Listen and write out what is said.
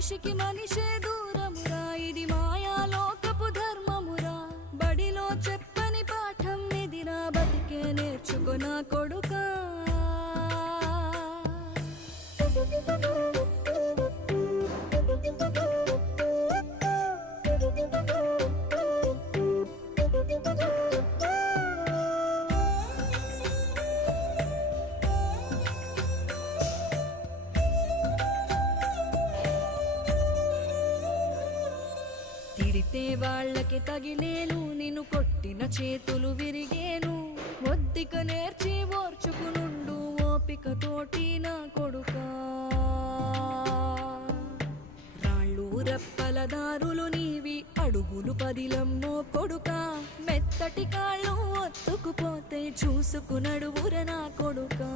మనిషికి మనిషే దూరమురా, ఇది మాయాలోకపు ధర్మమురా. బడిలో చెప్పని పాఠం ఇదిరా, బతికే నేర్చుకో నా కొడుకా. తిడితే వాళ్ళకి తగిలేను, నిన్ను కొట్టిన చేతులు విరిగేను. ఒద్దిక నేర్చి ఓర్చుకునుండు ఓపిక తోటి నా కొడుకా. రాళ్ళు రెప్పల దారులు నీవి, అడుగులు పదిలమ్మో కొడుకా. మెత్తటి కాళ్ళు ఒత్తుకుపోతే చూసుకునడువుర నా కొడుకా.